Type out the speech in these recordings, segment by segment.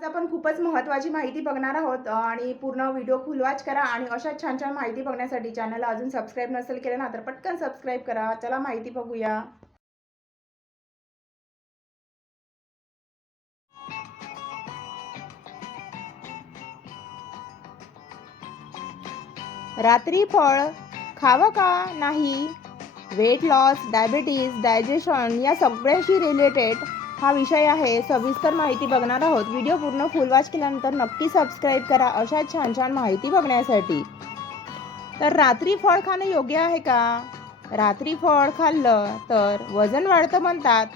आज आपण खूपच महत्त्वाची माहिती बघणार आहोत आणि पूर्ण व्हिडिओ फुल वॉच करा आणि अशा छान छान माहिती बघण्यासाठी चॅनलला अजून सबस्क्राईब नसेल केलं ना तर पटकन सबस्क्राईब करा. चला माहिती बघूया. रात्री फळ खावं का नाही? वेट लॉस, डायबिटीज, डायजेशन या सगळ्याशी रिलेटेड हा विषय आहे. सविस्तर माहिती बघणार आहोत. व्हिडिओ पूर्ण फुल वॉच केल्यानंतर नक्की सबस्क्राईब करा अशा छान छान माहिती बघण्यासाठी. तर रात्री फळ खाणं योग्य आहे का? रात्री फळ खाल्लं तर वजन वाढतं म्हणतात.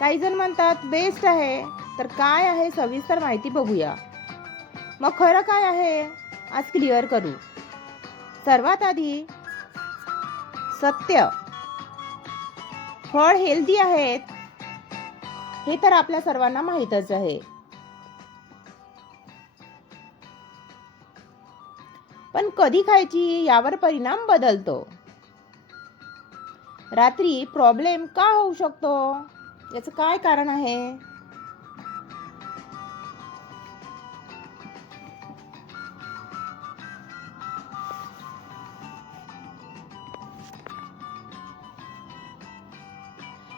काही जण म्हणतात बेस्ट आहे. तर काय आहे सविस्तर माहिती बघूया. मग खरं काय आहे आज क्लिअर करू. सर्वात आधी सत्य, फळ हेल्दी आहेत हे तर आपल्या सर्वांना माहीतच आहे. पण कधी खायची यावर परिणाम बदलतो. रात्री प्रॉब्लेम का होऊ शकतो? याचं काय कारण आहे?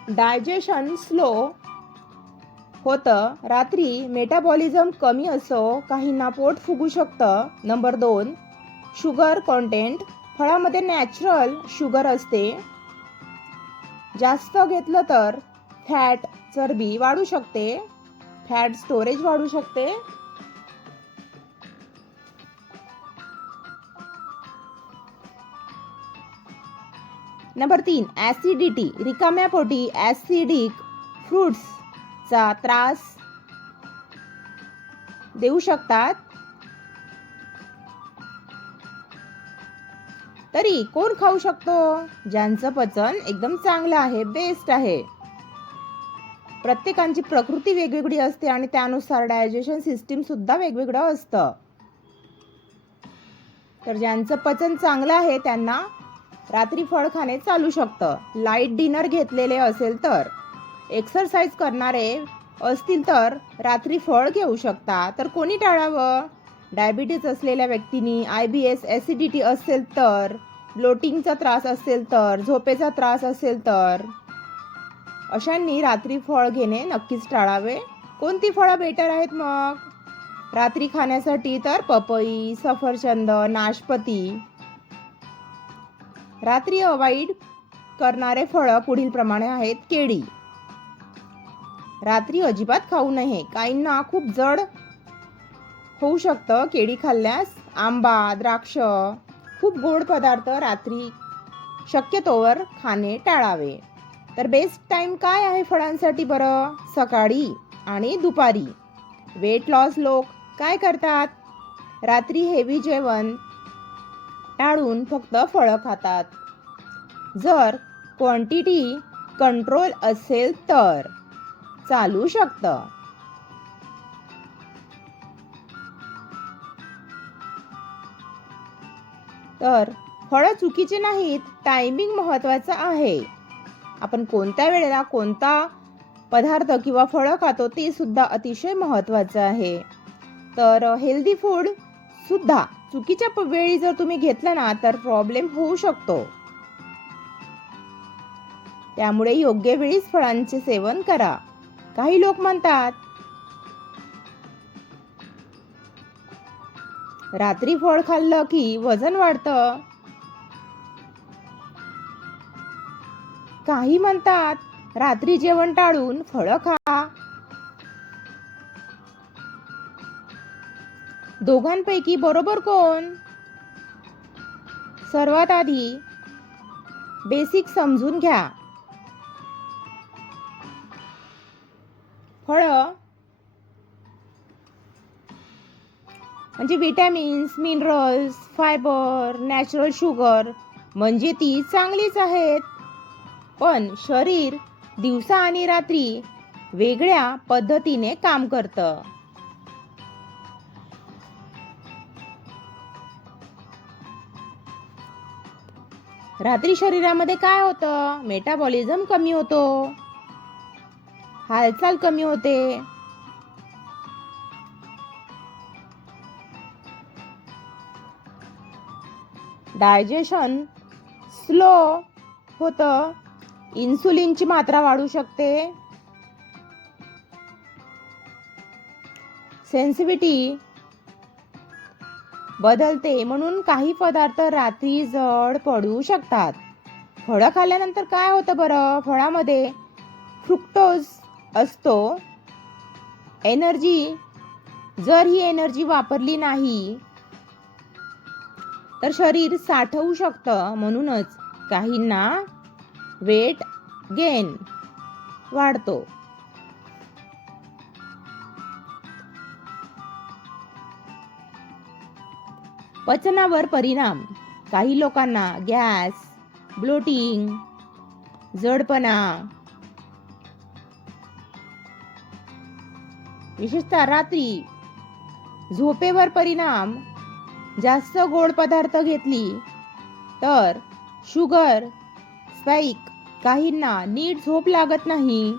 डायजेशन स्लो होतं. रात्री मेटाबॉलिझम कमी असो, काहींना पोट फुगू शकतं. Number 2, sugar content. फळामध्ये नॅचरल शुगर असते. जास्त घेतलं तर फॅट, चरबी वाढू शकते. फॅट स्टोरेज वाढू शकते. Number 3, acidity. रिकाम्या पोटी ॲसिडिक फ्रूट्सचा त्रास देऊ शकतात. तरी कोण खाऊ शकतो? ज्यांचं पचन एकदम चांगलं आहे, बेस्ट आहे. प्रत्येकाची प्रकृती वेगवेगळी असते आणि त्यानुसार डायजेशन सिस्टीम सुद्धा वेगवेगळं असतं. तर ज्यांचं पचन चांगलं आहे त्यांना रात्री फळ खाणे चालू शकतं. लाईट डिनर घेतलेले असेल तर, एक्सरसाइज करणारे असतील तर रात्री फळ घेऊ शकता. तर कोणी टाळावं? डायबिटीज असलेल्या व्यक्तींनी, IBS, ॲसिडिटी असेल तर, ब्लोटिंगचा त्रास असेल तर, झोपेचा त्रास असेल तर अशांनी रात्री फळ घेणे नक्कीच टाळावे. कोणती फळं बेटर आहेत मग रात्री खाण्यासाठी? तर पपई, सफरचंद, नाशपती. रात्री अवॉइड करणारे फळं पुढील प्रमाणे आहेत. केळी रात्री अजिबात खाऊ नये. काहींना खूप जड होऊ शकतं केळी खाल्ल्यास. आंबा, द्राक्ष, खूप गोड पदार्थ रात्री शक्यतोवर खाणे टाळावे. तर बेस्ट टाइम काय आहे फळांसाठी बरं? सकाळी आणि दुपारी. वेट लॉस लोक काय करतात? रात्री हेवी जेवण टाळून फक्त फळं खातात. जर क्वांटिटी कंट्रोल असेल तर चालू शकतं. तर फळं चुकीचे नाहीत, टायमिंग महत्त्वाचं आहे. आपण कोणत्या वेळेला कोणता पदार्थ किंवा फळं खातो ते सुद्धा अतिशय महत्त्वाचं आहे. तर हेल्दी फूड सुद्धा चुकीच्या वेळी जर तुम्ही घेतलं ना तर प्रॉब्लेम होऊ शकतो. त्यामुळे योग्य वेळीच फळांचे सेवन करा. काही लोक म्हणतात रात्री फळ खाल्लं की वजन वाढतं. काही म्हणतात रात्री जेवण टाळून फळं खा. दोघांपैकी बरोबर कोण? सर्वात आधी बेसिक समजून घ्या. फळं म्हणजे vitamins, minerals, fibre, natural sugar म्हणजे ती चांगलीच आहेत. पण शरीर दिवसा आणि रात्री वेगळ्या पद्धतीने काम करतं. रात्री शरीरामध्ये काय होतं? मेटाबॉलिझम कमी होतो, हालचाल कमी होते. डायजेशन स्लो होतं, इन्सुलिनची मात्रा वाढू शकते, सेन्सिटिव्हिटी बदलते, म्हणून काही पदार्थ रात्री जड पडू शकतात. फळं खाल्ल्यानंतर काय होतं बरं? फळामध्ये फ्रुक्टोज असतो. एनर्जी, जर ही एनर्जी वापरली नाही तर शरीर साठवू शकतं, म्हणूनच काहींना वेट गेन वाढतो. पचनावर परिणाम, काही लोकांना गॅस, ब्लोटिंग, जडपणा, विशेषतः रात्री झोपेवर परिणाम, जास्त गोड पदार्थ घेतली तर शुगर स्पाइक, काहींना नीट झोप लागत नाही,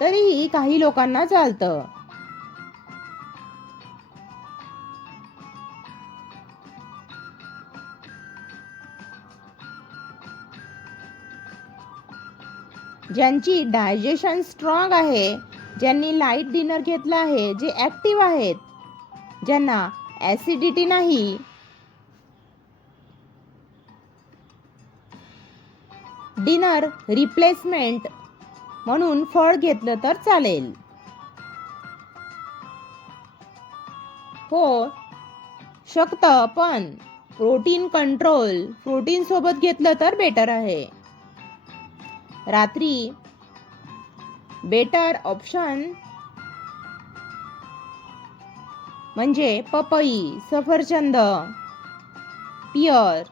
तरीही काही लोकांना चालतं. ज्यांची डायजेशन स्ट्रॉंग आहे, ज्यांनी लाईट डिनर घेतला आहे, जे ॲक्टिव्ह आहेत, ज्यांना ॲसिडिटी नाही, डिनर रिप्लेसमेंट म्हणून फळ घेतलं तर चालेल. हो शकतं, पण प्रोटीन कंट्रोल, प्रोटीन सोबत घेतलं तर बेटर आहे. रात्री बेटर ऑप्शन म्हणजे पपई, सफरचंद, पियर,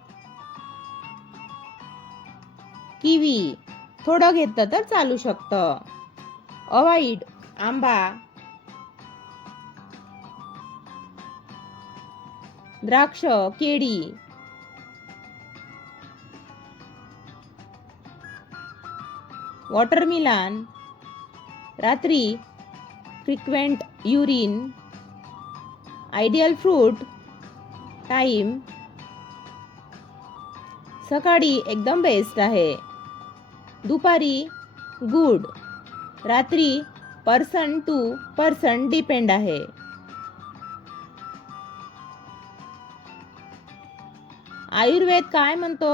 किवी थोडं घेतलं तर चालू शकतं. अवॉइड आंबा, द्राक्ष, केळी, वॉटरमेलन. रात्री frequent urine, ideal fruit time, सकाळी एकदम बेस्ट आहे. दुपारी गुड, रात्री पर्सन टू पर्सन डिपेंड आहे. आयुर्वेद काय म्हणतो?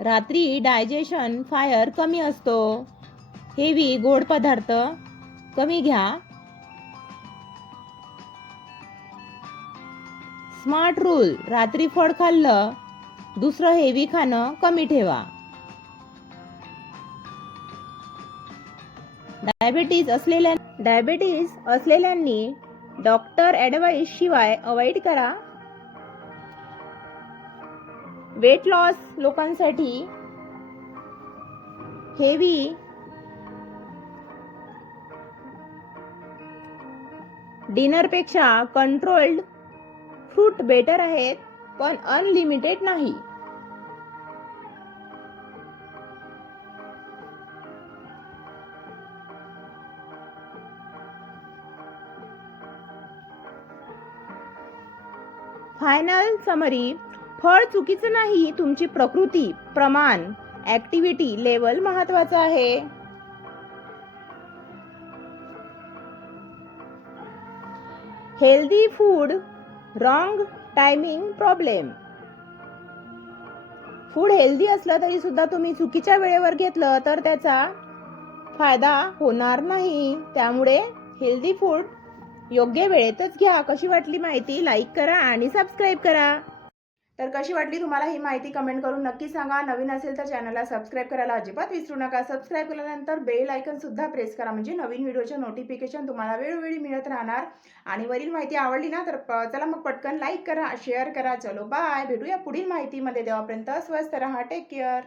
रात्री डायजेशन फायर कमी असतो, हेवी गोड पदार्थ कमी घ्या. स्मार्ट रूल, रात्री फळ खाल्लं, दुसरं हेवी खाणं कमी ठेवा. डायबिटीज असलेल्यांनी डॉक्टर ॲडवाइस शिवाय अवॉइड करा. वेट लॉस लोकांसाठी हेवी डिनरपेक्षा कंट्रोल्ड फ्रूट बेटर आहेत, पण अनलिमिटेड नाही. फायनल समरी, फळ चुकीचं नाही, तुमची प्रकृती, प्रमाण, ॲक्टिव्हिटी लेवल महत्वाचं आहे. Healthy food, wrong timing problem. Food healthy असलं तरी सुद्धा तुम्ही चुकीच्या वेळेवर घेतलं तर त्याचा फायदा होणार नाही. त्यामुळे हेल्दी फूड योग्य वेळेतच घ्या. कशी वाटली माहिती? लाईक करा आणि सबस्क्राईब करा. तर कशी वाटली तुम्हाला ही माहिती कमेंट करून नक्की सांगा. नवीन असेल तर चॅनलला सबस्क्राईब करायला अजिबात विसरू नका. सबस्क्राईब केल्यानंतर बेल आयकन सुद्धा प्रेस करा, म्हणजे नवीन व्हिडिओचे नोटिफिकेशन तुम्हाला वेळोवेळी मिळत राहणार. आणि वरील माहिती आवडली ना तर चला मग पटकन लाईक करा, शेअर करा. चलो बाय, भेटूया पुढील माहितीमध्ये. तेव्हापर्यंत स्वस्त रहा. Take care.